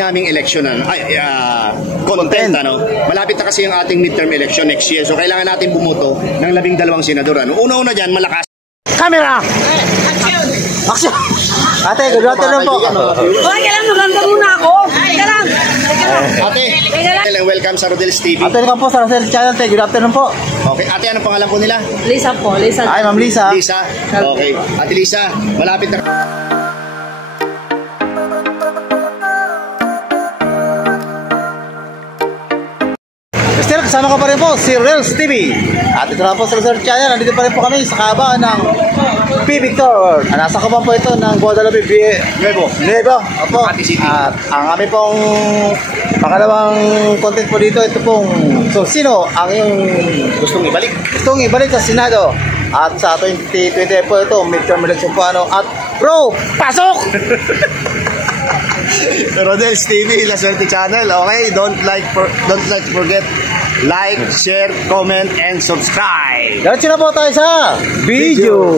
naming election content malapit na kasi yung ating midterm election next year, so kailangan natin bumoto ng 12 senador. Una-una dyan, malakas camera, action. Ate, good afternoon po. Kailan maganda muna ako. Ate, welcome sa Rodel's TV. Ate, welcome po sa Rodel's channel. Good afternoon po. Okay, ate, anong pangalan po nila? Lisa po, Lisa. Ay, Ma'am Lisa. Lisa, okay. Ate Lisa, malapit na. Still, kasama ko pa rin po si Rodel's TV. At ito na po sa Rodel's channel. Nandito pa rin po kami sa kabaan ng P. Victor. Nasa kabaan po ito ng Guadalupe Nuevo. Opo. At ang aming pong pangalawang content po dito, ito pong sino ang yung gustong ibalik sa Senado. At sa 2020 po ito, midterm election po at bro, pasok! Rodel's TV, La Suerte Channel. Okay, don't forget like, share, comment, and subscribe. Diretso na po tayo sa video.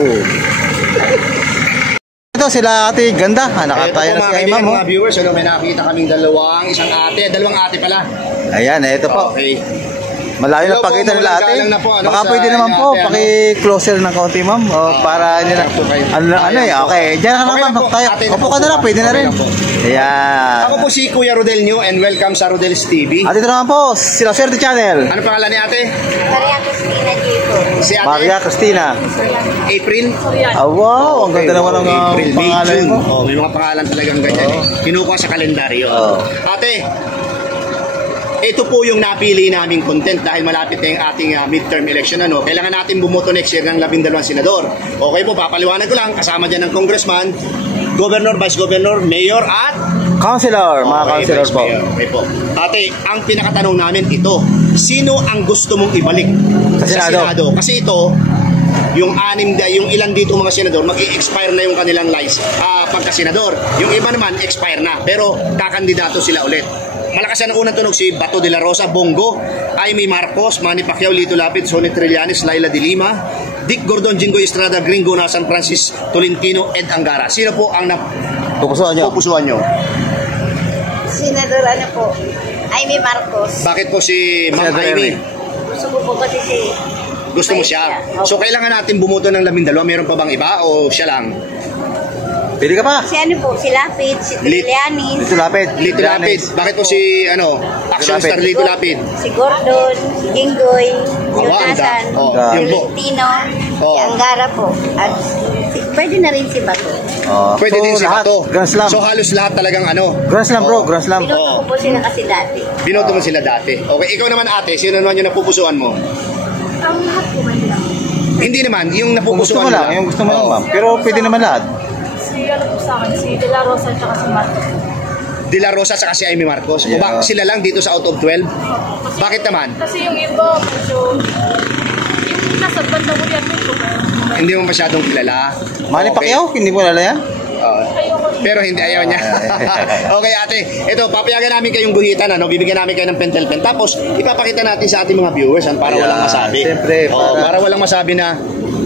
Ito sila Ate Ganda. Nakatayo na si Ma'am. Mga viewers, may nakita kaming dalawang ate pala. Ayan, ito po. Okay. Malayo na pagkita nila ate. Baka pwede naman po paki-closer ng kaunti ma'am para hindi na okay. Diyan ka na ma'am. Opo ka na lang, pwede na rin. Ayan. Ako po si Kuya Rodel Nyo and welcome sa Rodel's TV. At ito naman po, si La Suerte Channel. Ano pangalan ni ate? Maria Cristina dito. Si ate? Maria Cristina. April? Wow, ang ganda naman ng pangalan mo. May mga pangalan talagang ganyan. Kinukuha sa kalendaryo. Ate, ito po yung napili naming content dahil malapit na yung ating midterm election. Kailangan natin bumoto next year ng 12 senador. Okay po, papaliwanag ko lang. Kasama dyan ng congressman, governor, vice governor, mayor at councilor, mga councilor po. Okay po. Ate, ang pinakatanong namin ito, sino ang gusto mong ibalik sa Senado? Kasi ito, yung ilan dito mga senador, mag-i-expire na yung kanilang license pagka-senador. Yung iba naman, expire na. Pero kakandidato sila ulit. Malakas ang unang tunog si Bato de la Rosa, Bongo, Amy Marcos, Manny Pacquiao, Lito Lapid, Sonny Trillanes, Laila de Lima, Dick Gordon, Jingoy Estrada, Gringo Nasan, Francis Tolentino, Ed Angara. Sino po ang pupusuan nyo? Senador po, Amy Marcos. Bakit po si Ma'am Amy? Gusto ko po kasi Gusto mo siya? So kailangan natin bumoto ng 12. Meron pa bang iba o siya lang? Pili ka pa. Si si Lapid, si Trillanes. Lito Lapid. Bakit po si action star Lito Lapid? Si Gordon, si Jingoy, si Nasan, si Tolentino, si Angara po. At pwede na rin si Bato. Pwede din si Bato. Grand Slam. So halos lahat talagang Grand Slam bro, Grand Slam. Binoto ko po sila kasi dati. Binoto mo sila dati. Okay, ikaw naman ate, sino naman yung napupusuan mo? Ang lahat po man lang. Hindi naman, yung napupusuan mo lang. Yung gusto mo lang ma'am. Pero pwede naman lahat. Si po sa akin, si De La Rosa at si Marcos. De La Rosa at si Amy Marcos. O ba sila lang dito sa out of 12? Bakit naman? Kasi yung iba, medyo yung nasa bandang uli at medyo. Hindi mo masyadong kilala. Manny Pacquiao, hindi mo kilala yan? Pero hindi, ayaw niya. Okay ate, ito, papayagan namin kayong guhitan, bibigyan namin kayo ng pentel pen. Tapos, ipapakita natin sa ating mga viewers para walang masabi. Siyempre, para walang masabi na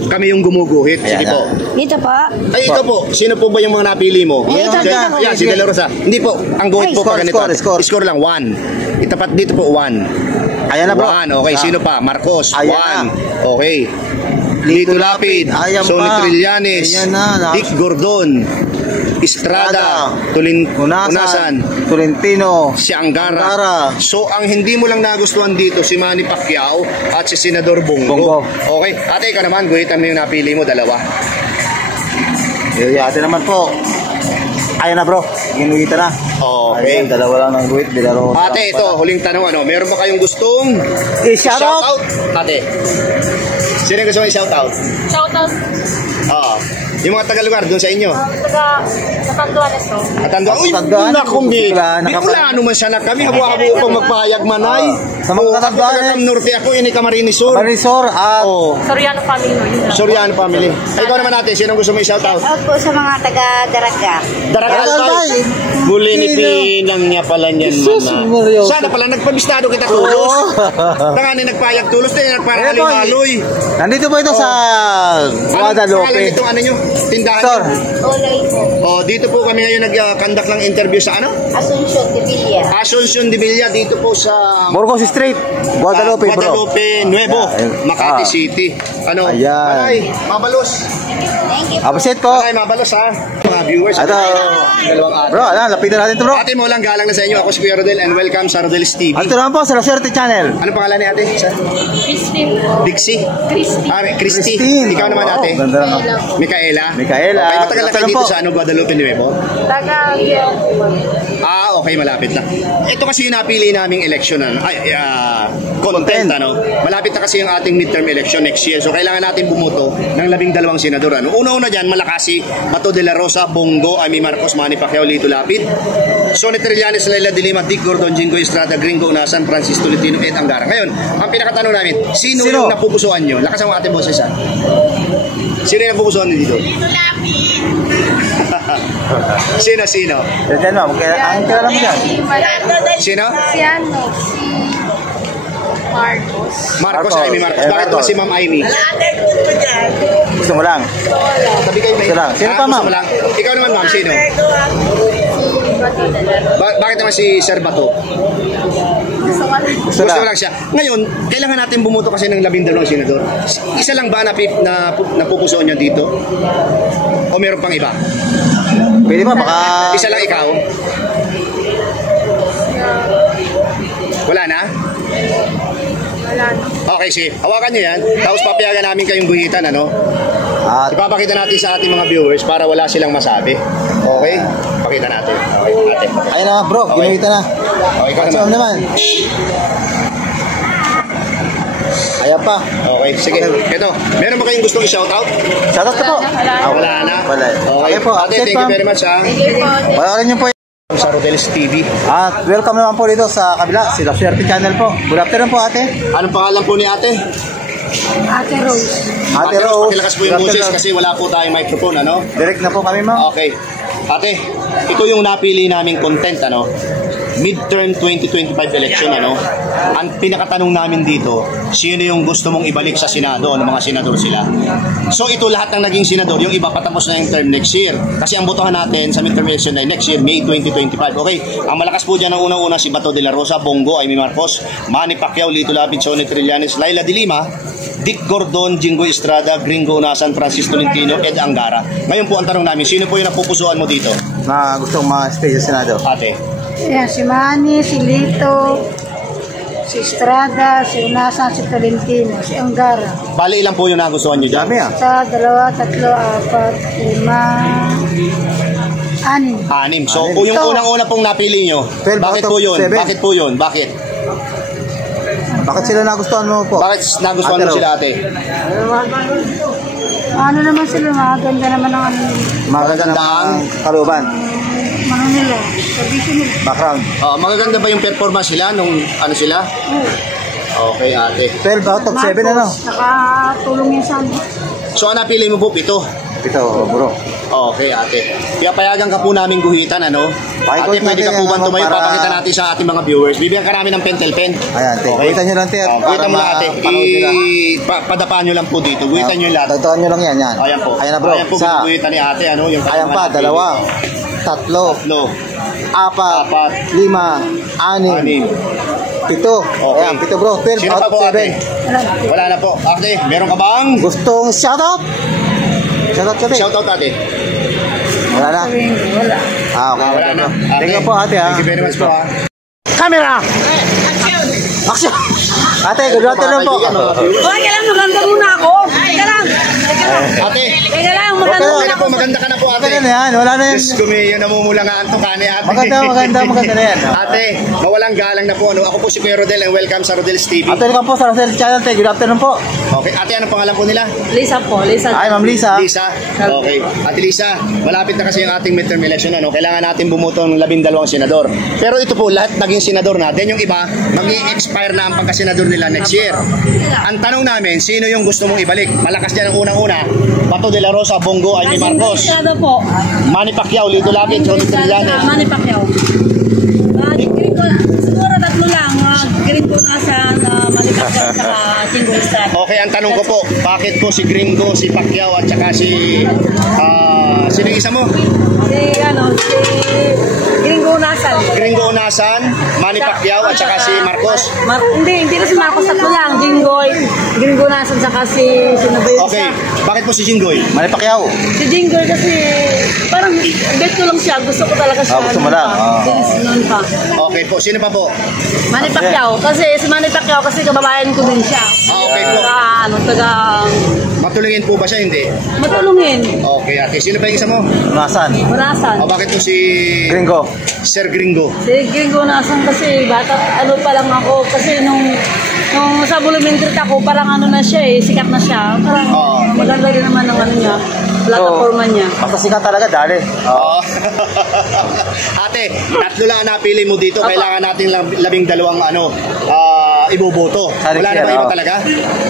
kami yung gumuguhit. Sige po. Dito po. Ay, ito po. Sino po ba yung mga napili mo? Yan, si De La Rosa. Hindi po. Ang guhit po pa ganito. Score lang, 1. Itapat dito po, 1. Ayan na bro. 1. Okay, sino pa? Marcos. 1. Okay. Lito Lapid. Sonny Trillanes. Dick Gordon. Estrada, Unasan, Tolentino, si Angara. So ang hindi mo lang nagustuhan dito si Manny Pacquiao at si Senador Bongo. Okay, ate ikaw naman, guhitan mo yung napili mo, dalawa. Ate naman po. Ayan na bro, ginuhitan na. Okay. Ayan, dalawa lang ng guhit, bilaro. Ate, ito, huling tanong, meron ba kayong gustong i-shoutout? Ate, sino gusto mo i-shoutout? Shoutout. Yung mga taga-lugar doon sa inyo? Natanduanes to. Natanduanes? Uy, Bicolano man siya na kami. Habo-habo upang magpahayag manay. Sa mga Natanduanes. Norte ako, ini ka Marinisor. Marinisor at Soriano family. Soriano family. Ikaw naman natin, sinong gusto mo i-shoutout? Shoutout po sa mga taga-Daraga. Daraga Albay. Huli ni Pinang niya pala niyan man. Sana pala nagpabistado kita tulos. Tangani nagpahayag tulos, nagparang haloy-haloy. Nandito po ito sa Guadalupe. Itong ano nyo? tindahan Store. niyo? Olay po. Oh, dito po kami ngayon nag-conduct ng interview sa ano? Asuncion de Villa. Asuncion de Villa, dito po sa Burgos Street, Guadalupe, bro. Guadalupe Nuevo, Yeah. Makati Ah. City. Ano? Ayan. Ay, mabalos. Thank you. Absent po. Ay, mabalos ha. Mga viewers. Ito. Dalawang ate. Bro, alam, lapitan natin ito, bro. Ate, mo lang galang na sa inyo. Ako si Kuya Rodel and welcome sa Rodel's TV. Ito naman po sa La Suerte Channel. Ano pangalan ni ate? Christine. Dixie? Christine. Christy. Christine. Ikaw naman Wow, ate? ganda naman. Micaela. Micaela. Okay, matagal na kayo Ito dito po. sa ano, Guadalupe Nuevo? Ah, okay, malapit na. Ito kasi yung napili naming election, ano? Ay, content, ano? Malapit na kasi yung ating midterm election next year. So, kailangan natin bumuto ng 12 senador, ano? Una-una dyan, malakas si Bato de la Rosa, Bongo, Amy Marcos, Manny Pacquiao, Lito Lapid, Sonny Trillanes, Laila de Lima, Dick Gordon, Jingoy Estrada, Gringo Unasan, Francis Tolentino, Ed Angara. Ngayon, ang pinakatanong namin, sino yung napupusuan nyo? Lakas ang ating boses, ha? Sino yung napupusuan nyo dito? Lito Lapid! Sino? Diyan mo, ang kailan mo dyan? Sino? Si ano? Si Marcos. Marcos, Marcos. Amy Marcos. Bakit Marcos. ba si Ma'am Amy? Gusto mo lang. Tabi kayo, Gusto lang. Sino pa, gusto ma'am? mo lang? Ikaw naman, ma'am. Sino? Bakit naman si Sir Bato? Gusto Gusto lang. lang siya. Ngayon, kailangan natin bumuto kasi ng 12 senador. Isa lang ba na napupusuan niyo dito? O meron pang iba? Pwede ba, baka... Isa lang ikaw? Wala na? Okay, sige. Hawakan niyo yan. Tapos papayagan namin kayong guhitan, ano? At Ipapakita natin sa ating mga viewers para wala silang masabi. Okay? Pakita natin. Okay, ate. ayun na, bro. Okay. Ginawita na. Okay, ikaw At naman. naman. Ayan pa. Okay, sige. Ito, meron ba kayong gustong i-shoutout? Shoutout na po. Ah, Wala na? Wala. Okay, Okay po. ate, Absent, thank you ma'am. very much, ha? Panoorin niyo po. Sa Rodel's TV. At welcome naman po dito sa kabila, si La Suerte Channel po. Good afternoon po, ate. Anong pangalan po ni ate? Ate Rose. Ate Rose. Pakilakas po yung Good boses afternoon. kasi wala po tayong microphone, ano? Direct na po kami, ma'am. Okay. Ate, ito yung napili naming content, ano? Midterm 2025 election, ano? Ang pinakatanong namin dito, sino yung gusto mong ibalik sa Senado? Ano mga senador sila? So ito lahat ng naging senador, yung iba patapos na yung term next year. Kasi ang botohan natin sa midterm election ay next year, May 2025. Okay, ang malakas po dyan ang unang-una si Bato de la Rosa, Bongo, Amy Marcos, Manny Pacquiao, Lito Lapid, Sonny Trillanes, Laila de Lima, Dick Gordon, Jingoy Estrada, Gringo Unasan, Francis Tolentino, Ed Angara. Ngayon po ang tanong namin, sino po yung napupusuan mo dito? Na gustong ma-stay sa Senado. Ate? Yan, si Manny, si Lito, si Estrada, si Unasan, si Tolentino, si Angara. Bali ilan po yung nagustuhan nyo dyan? Dami ah. Sa 2, 3, 4, 5, 6, 6. 6. So, Anim. yung Ito. unang-una pong napili nyo, 12 bakit out of po yun? 7. Bakit po yun? Bakit? Bakit sila nagustuhan mo po? Bakit nagustuhan Ate mo Rose. sila, ate? Ano naman sila, maganda naman ang ano, Maganda ang kaluban. ano nila, service nila. Background. Magaganda ba yung performance sila nung ano sila? Okay, ate. 12 out of 7 ano? Nakatulong yan sa amin. So, ang napili mo po, 7. Ito, bro. Okay, ate. Kaya payagan ka po namin guhitan, ano? Pakikot Ate, pwede ka natin po yan, ba tumayo? para- Papakita natin sa ating mga viewers. Bibigyan ka namin ng pentel pen. Ayan, te. Guhitan nyo lang, te. Guhitan mo lang, ate. mapanood nila. Padapaan nyo lang po dito. Guhitan nyo yung lahat. Tagtuan nyo lang yan, yan. Ayan po. Ayan na, bro. Ayan po, Isa. guhitan ni ate, ano? Yung Ayan pa, 2, 3, No. 4, 5, 6, 7. Okay. Ayan, 7 bro. 12 Sino out pa of po, ate? 7. Wala na po. Ate, meron ka bang? Gustong shoutout? Shoutout ka, te. Shoutout, ate. Wala na. Wala. Ah, okay. Wala na. Thank you po, ate, ha. Thank you very much po, ha. Camera! Action! Ate, good afternoon po. Teka lang, maganda muna ako. Teka lang. Ate, Teka lang, Okay okay na na po. Maganda ka na po, ate. Okay na yan, wala na yan. Diyos ko, may yun namumulangaan to ka ni ate. Maganda na yan. Ate, mawalang galang na po. Ano? Ako po si Kuya Rodel and welcome sa Rodel's TV. Ate, welcome po sa Rosel Channel, te. Good afternoon po. Okay, ate, anong pangalan po nila? Lisa po, Lisa. Ay, Ma'am Lisa. Lisa. Okay. Ate Lisa, malapit na kasi yung ating midterm election. Ano? Kailangan natin bumuto ng 12 senador. Pero ito po, lahat naging senador natin. Yung iba, mag-i-expire na ang pagkasenador nila next year. Ang tanong namin, sino yung gusto mong ibalik? Malakas dyan ang unang-una. Bato de la Rosa, Bongo, Amy Marcos, Estrada po. Manny Pacquiao, Lito Lapid, Sonny Trillanes. Manny Pacquiao. Green ko, siguro 3 lang. Green Gringo Nasan, Manipakyaw, saka Jingle Star. Okay, ang tanong ko po, bakit po si Gringo, si Pacquiao at saka si sino yung isa mo? Si Gringo Nasan. Gringo Unasan, Manny Pacquiao at saka si Marcos. Hindi na si Marcos, tatlo lang. Jinggoy, Gringo Nasan, saka si sino ba yun? Okay, bakit po si Jinggoy? Manny Pacquiao. Si Jinggoy kasi parang bet ko lang siya. Gusto ko talaga siya. Gusto mo lang? Noon pa. Okay po, sino pa po? Manny Pacquiao. Kasi si Manny Pacquiao kasi kababayan ko din siya. Okay po. Taga Matulungin po ba siya? Hindi. matulungin. Okay, ate. Sino pa yung isa mo? Unasan. Marasan. O bakit po si Gringo. Sir Gringo? Si Gringo Nasan kasi bata, pa lang ako. Kasi nung sa Bulumentrit ako, parang na siya sikat na siya. Parang maganda rin naman ang niya, plataforma niya. Basta sikat talaga, dali. Oo. Ate, tatlo lang ang napili mo dito. Kailangan natin 12 iboboto. Wala na ba iba talaga?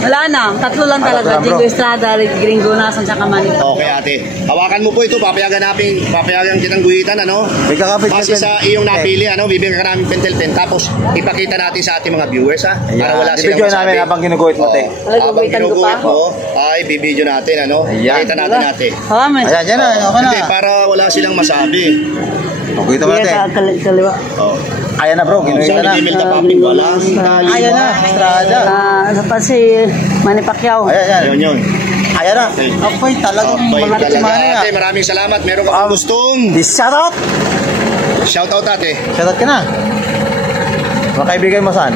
Wala na, tatlo lang talaga. Jingo Estrada, Gringo Nasan, saka Manny. Okay, ate. Hawakan mo po ito. Papayagan kitang guhitan, ano? May kakapit Base sa iyong napili, ano? Bibigyan ka namin pentel pen. Tapos, ipakita natin sa ating mga viewers, ha? Para wala silang Ibigyan namin habang ginuguhit mo, te. Habang ginuguhit mo, ay bibidyo natin, ano? Pakita natin natin. Ayan, yan na. Okay na. Hindi, para wala silang masabi. Guhit mo, te. Kaliwa. Ayan na, bro. Ginuhit na. Email na paping wala. Ayan na. Estrada. Ano pa si Manny Pacquiao. Ayan. Yun. Ayan na. Apoy, talagang malapit si Manny na. Ate, maraming salamat. Meron ka pang gustong. Shoutout. Shoutout, ate. Shoutout ka na. Mga kaibigan mo saan?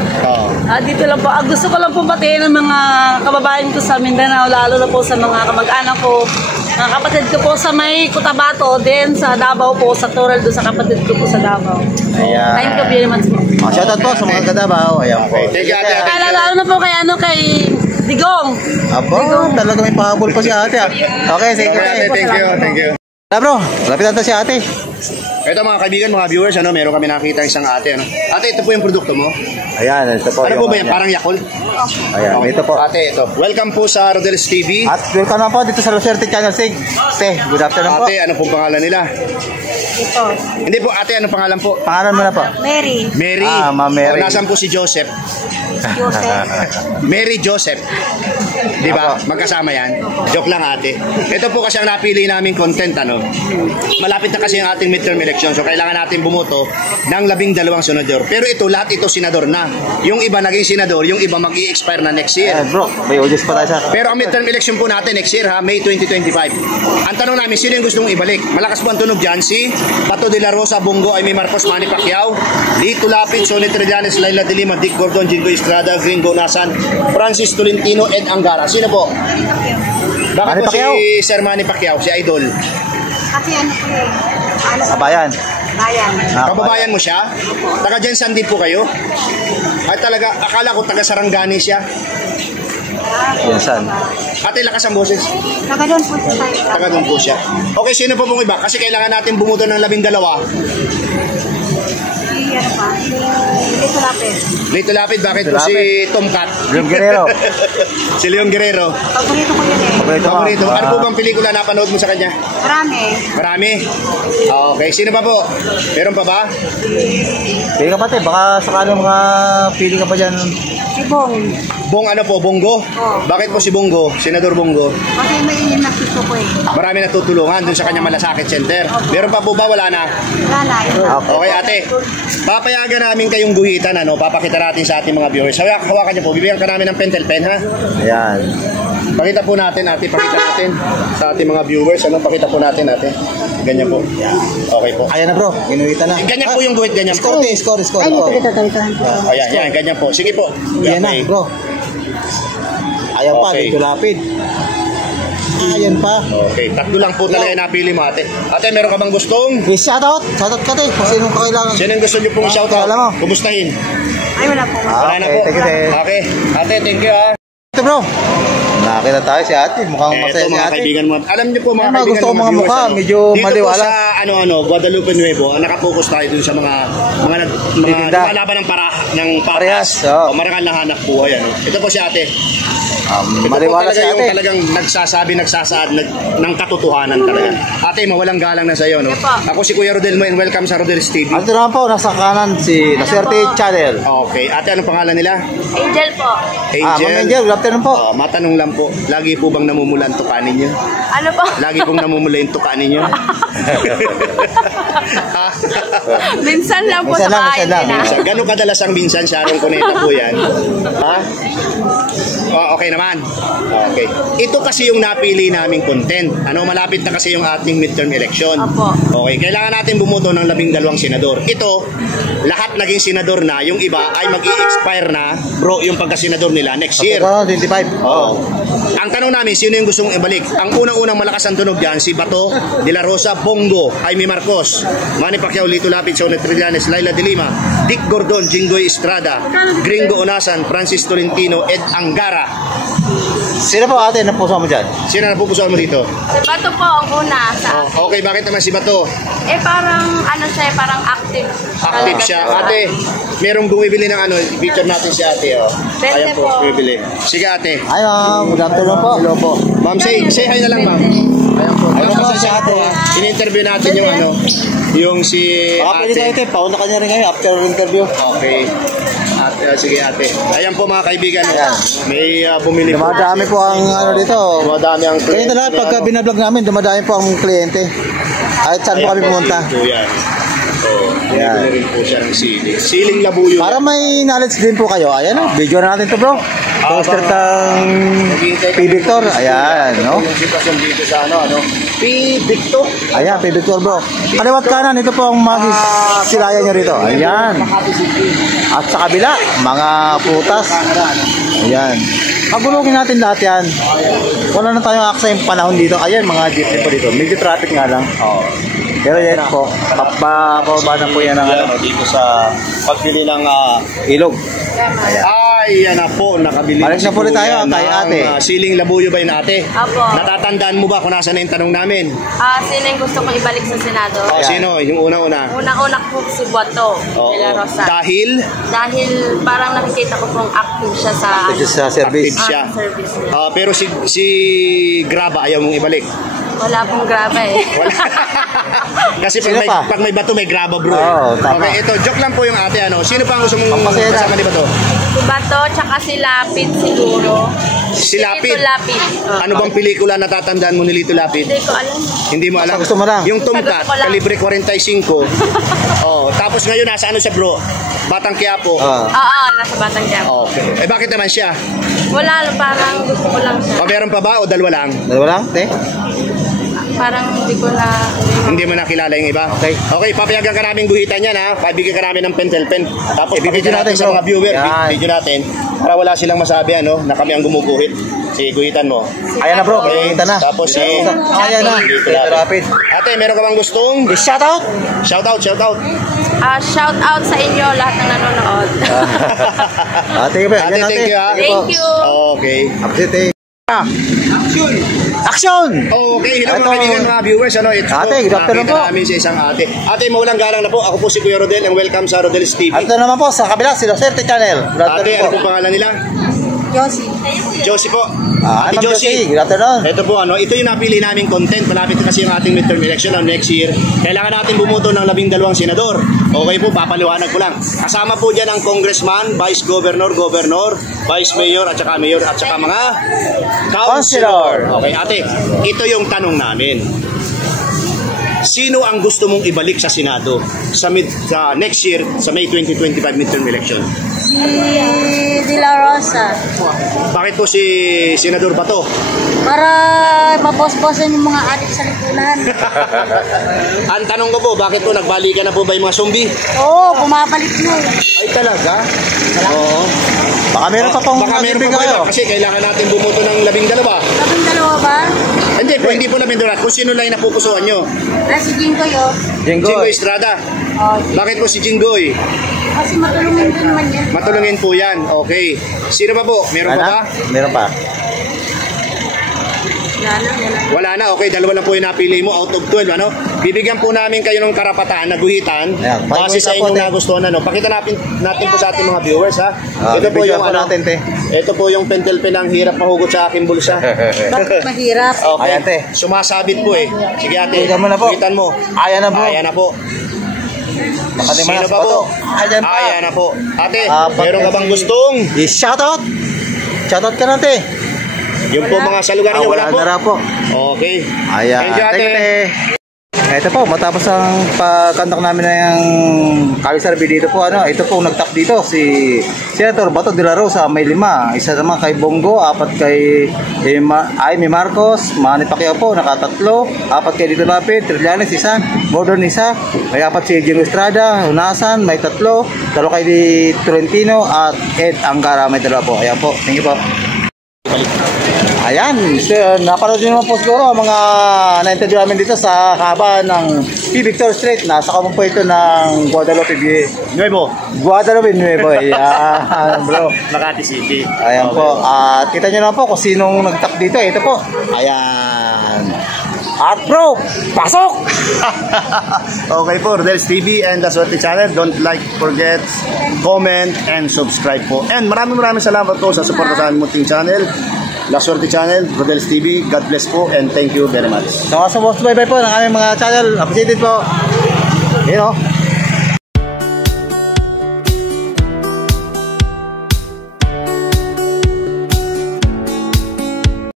Dito lang po. Gusto ko lang po batiin ng mga kababayan ko sa Mindanao, lalo na po sa mga kamag-anak ko. Mga kapatid ko po sa may Cotabato, then sa Davao po, sa Toral, doon sa kapatid ko po sa Davao. Ayan. Thank you very much. Shoutout po sa mga Kadabaw. Ayan po. Thank you, ate. Lalo na po kay Digong. Apo, talaga may pahabol pa si ate. Okay, sige. Okay, ate. Thank you. Bro, lapit natin si ate. Ito mga kaibigan, mga viewers, ano, meron kami nakita isang ate, ano. Ate, ito po yung produkto mo. Ayan, ito po. Ano po ba yan? Parang Yakult? Ayan, ito po. Ate, ito. Welcome po sa Rodel's TV. At welcome na po dito sa Roserte Channel Sig. Te, good afternoon po. Ate, ano pong pangalan nila? Ito. Hindi po, ate, ano pangalan po? Pangalan mo na po. Mary. Mary. Ma'am Mary. O, nasaan po si Joseph? Joseph. Mary Joseph. Di ba? Magkasama yan. Joke lang, ate. Ito po kasi ang napili naming content, ano. Malapit na kasi ang ating midterm election, so kailangan natin bumuto ng 12 senador. Pero ito, lahat ito senador na. Yung iba naging senador, yung iba mag-i-expire na next year. Bro, may audience pa tayo sa... Pero ang midterm election po natin next year, ha, May 2025. Ang tanong namin, sino yung gusto mong ibalik? Malakas po ang tunog dyan, si Pato de la Rosa, Bongo, Aimee Marcos, Manny Pacquiao, Lito Lapid, Sonny Trillanes, Laila de Lima, Dick Gordon, Jingo Estrada, Gringo Nasan, Francis Tolentino, Ed Angara. Sino po? Bakit po si Sir Manny Pacquiao, si Idol? Kasi ano po eh. Ano sa Kabayan. bayan. Kababayan mo siya? Taga Jensan din po kayo? Ay talaga, akala ko taga Sarangani siya. Yan saan? Ate, lakas ang boses. Taga doon po siya. Taga doon po siya. Okay, sino po pong iba? Kasi kailangan natin bumuto ng 12. Si ano pa? Si Lito Lapid. Lito Lapid, bakit po Lito si Tomcat? Leon Guerrero. Si Leon Guerrero. Paborito ko yun eh. Paborito. Ano po bang pelikula napanood mo sa kanya? Marami. Marami? Okay, sino pa po? Meron pa ba? Sige ka pati, baka sakaling mga pili ka pa dyan. Si Bong. Bong ano po, Bongo? Bakit po si Bongo? Senador Bongo? Kasi may inyong nagsuso ko eh. Marami natutulungan dun sa kanya Malasakit Center. Meron pa po ba? Wala na? Wala na. Okay, ate. Papayagan namin kayong guhitan, ano? Papakita natin sa ating mga viewers. Hawakan niyo po. Bibigyan ka namin ng pentel pen, ha? Ayan. Pakita po natin, ate. Pakita natin sa ating mga viewers. Ano? Pakita po natin, ate. Ganyan po. Okay po. Ayan na bro, ginuhitan na. Ganyan po yung guhit, ganyan po. Score. Ay, ito. Ayan, ganyan po. Sige po. Ayan na, Okay. bro. Ayan pa, Okay. dito lapid. Ayan pa. Okay, tatlo lang po talaga yung napili mo, ate. Ate, meron ka bang gustong? Please, shoutout ka tayo. Kung sino ka kailangan. Sino yung gusto niyo pong shoutout? Alam mo. Kumustahin? Ay, wala po. Wala na po. Thank you, te. Okay. Ate, thank you, ha. Ito bro. Nakakita tayo si ate. Mukhang masaya Eto si mga ate. kaibigan mo. Alam niyo po mga Ayan, kaibigan gusto ko mga viewers, mukha, ano, medyo dito maliwala. po sa Guadalupe Nuevo, nakapokus tayo dun sa mga lumalaban ng parehas. O marangal na hanap buhay. Ito po si ate. Maliwala si ate. Yung talagang nagsasaad ng katotohanan talaga. Ate, mawalang galang na sa iyo, no? Ako si Kuya Rodel Mo and welcome sa Rodel's TV. Ito naman po, nasa kanan si Naswerte Channel. Okay, ate, anong pangalan nila? Angel po. Angel. Ma'am Angel, good afternoon po. Matanong lang po, lagi po bang namumula ang tuka ninyo? Ano po? Lagi pong namumula yung tuka ninyo? Minsan lang po Minsan sa lang, bahay minsan lang. nila. Gano'ng kadalas ang minsan, Sharon Cuneta po yan? Ha? Okay naman. Okay. Ito kasi yung napili naming content. Malapit na kasi yung ating midterm election. Opo. Okay, kailangan natin bumuto ng 12 senador. Ito, lahat naging senador na. Yung iba ay mag-i-expire na, bro, yung pagka-senador nila next year. 25. Oo. Ang tanong namin, sino yung gustong ibalik? Ang unang-unang malakas ang tunog dyan, si Bato, De La Rosa, Bongo, Jaime Marcos, Manny Pacquiao, Lito Lapid, Sonia Trillanes, Laila de Lima, Dick Gordon, Jinggoy Estrada, Gringo Onasan, Francis Tolentino, Ed Angara. Sino po ate napuso mo dyan? Sino na pupusuan mo dito? Si Bato po ang una sa Okay, bakit naman si Bato? parang siya, parang active. Active siya. Ate, merong bumibili ng picture natin si ate. Ayan po, bumibili. Sige ate. Ay ma'am, good afternoon po. Hello po. Ma'am, say hi na lang ma'am. Ayan po. Ayun po si ate. In-interview natin yung si Pili tayo ate. ate, pauna ka niya rin ngayon after interview. Okay. Sige ate. Ayan po mga kaibigan. May bumili po. Dumadami po ang dito. Dumadami ang Kaya talaga pagka binablog namin, dumadami po ang kliyente. Kahit saan po kami pumunta. Yan. Yan. Bumili rin po siya ng siling. Siling labuyo. Para may knowledge din po kayo. Ayan o, video na natin to bro. Poster ng P. Victor. Ayan, no? Yung sitwasyon dito sa P. Victor. Ayan, P. Victor bro. Kaliwat kanan, ito po ang silayan nyo rito. Ayan. At sa kabila, mga putas. Ayan. Pagulungin natin lahat yan. Wala na tayong aksa yung panahon dito. Ayan, mga jeep po dito. Medyo traffic nga lang. Pero yan po, papababa na po yan ng dito sa pagbili ng ilog. Ay, yan na po, nakabili Balik na po ulit tayo kay ate. Siling labuyo ba yun ate? Apo. Natatandaan mo ba kung nasa na yung tanong namin? Sino yung gusto ko ibalik sa Senado? Sino? Yung una-una? Unang-una po si Bato, De La Rosa. Dahil Parang nakikita ko pong active siya sa Sa service. active siya. service niya. Pero si Graba ayaw mong ibalik. Wala pong graba eh. Wala. Kasi Sino pa? pag may bato may graba bro. Oo, tama. Okay, ito joke lang po yung ate Sino pa ang gusto mong Pampasaya. kasama ni Bato? Si Bato, tsaka si Lapid siguro. Si Lapid. Lito Lapid. Ano bang pelikula natatandaan mo ni Lito Lapid? Hindi ko alam. Hindi mo alam. Gusto mo lang? Yung Tomcat, Gusto ko lang. kalibre 45. Tapos ngayon nasa siya bro? Batang Quiapo. Oo, nasa Batang Quiapo. Okay. Bakit naman siya? Wala, parang gusto ko lang siya. Meron pa ba o dalawa lang? Dalawa lang, te? Parang hindi ko na... Hindi mo nakilala yung iba? Okay. Okay, papayagan ka namin guhitan yan ha. Pabigyan ka namin ng pentel pen. Tapos ibibidyo natin natin, sa bro. mga viewer. Yan. Video natin. Para wala silang masabi na kami ang gumuguhit. Sige, guhitan mo. Ayan na bro, Okay. kita na. Tapos Ayan na, rapid. Ate, meron ka bang gustong? Shout out! Shout out. shout out sa inyo lahat ng nanonood. Ate, Ate, thank you ha. Thank you. Okay. Update Action! Okay, hello Ito. mga kaibigan, mga viewers. It's Ate, good afternoon nakita po. namin sa isang ate. Ate, mawalang galang na po. Ako po si Kuya Rodel and welcome sa Rodel's TV. At ito naman po sa kabila, si Naswerte Channel. Good Ate, afternoon ano po. po pangalan nila? Josie. Josie po. Ma'am Ate Josie. Good afternoon. Ito po, ito yung napili naming content. Malapit na kasi yung ating midterm election next year. Kailangan natin bumuto ng 12 senador. Okay po, papaliwanag ko lang. Kasama po dyan ang congressman, vice governor, vice mayor, at saka mayor, at saka mga councilor. Okay, ate, ito yung tanong namin. Sino ang gusto mong ibalik sa Senado sa next year, sa May 2025 midterm election? Si De La Rosa. Bakit po si Senador Bato? Para mapos-posan yung mga adik sa lipunan. Ang tanong ko po, bakit po nagbalikan na po ba yung mga zombie? Oo, bumabalik na. Ay talaga? Oo. Baka meron pa pong Baka meron pa kayo. ba? Kasi kailangan natin bumuto ng 12. Labing dalawa ba? Hindi po 12. Kung sino lang yung napupusuan nyo? Si Jingo yun. Jinggoy Estrada. Oh, Bakit po si Jinggoy? kasi matulungin din naman yan. Matulungin po yan. Okay. Sino pa po? Meron pa ba? Meron pa. Wala na, okay, dalawa lang po yung napili mo out of 12, ano? Bibigyan po namin kayo ng karapatan na guhitan Ayan, base sa inyong nagustuhan, ano? Pakita natin po sa ating mga viewers, ha? Ito po yung, ano, ito po yung pentel pen ang hirap mahugot sa aking bulsa. Bakit mahirap? Okay, Ayan, te. sumasabit po eh. Sige ate, Guhitan mo na po. guhitan mo. Ayan na po. Ayan na po. Nakalimutan Sino pa po? Ayan pa. Ayan na po. Ate, Apat meron ka na- bang gustong? I-shoutout. Shoutout ka natin. Yung po mga sa lugar niyo, wala po? na raw po. Okay. Ayan. Thank you, ate. Thank you, ito po, matapos ang pagkandak namin na yung kalisarbi dito po, ano, ito po nagtak dito si Senator Bato de la Rosa, may 5. Isa naman kay Bongo, 4 kay Amy Marcos, Manny Pacquiao po, nakatatlo, 4 kay Dito Lapid, Trillanes, isa, Gordon, isa, may 4 si Jingo Estrada, Hunasan, may 3, 3 kay Tolentino, at Ed Angara, may 2 po. Ayan po, thank you po. Ayan, so, napanood nyo naman po siguro ang mga na-interview namin dito sa haba ng P. Victor Street. Nasa kamon po ito ng Guadalupe Nuevo. Guadalupe Nuevo, ayan bro. Makati City. Ayan po, at kita nyo naman po kung sinong nagtak dito. Ito po, ayan. At bro, pasok! Okay po, Rodel's TV and The Swerte Channel. Don't forget, comment, and subscribe po. And maraming salamat po sa support sa aming munting channel. La Swerte Channel, Rodel's TV. God bless po and thank you very much. So, bye-bye po ng aming mga channel. Appreciated po. You know.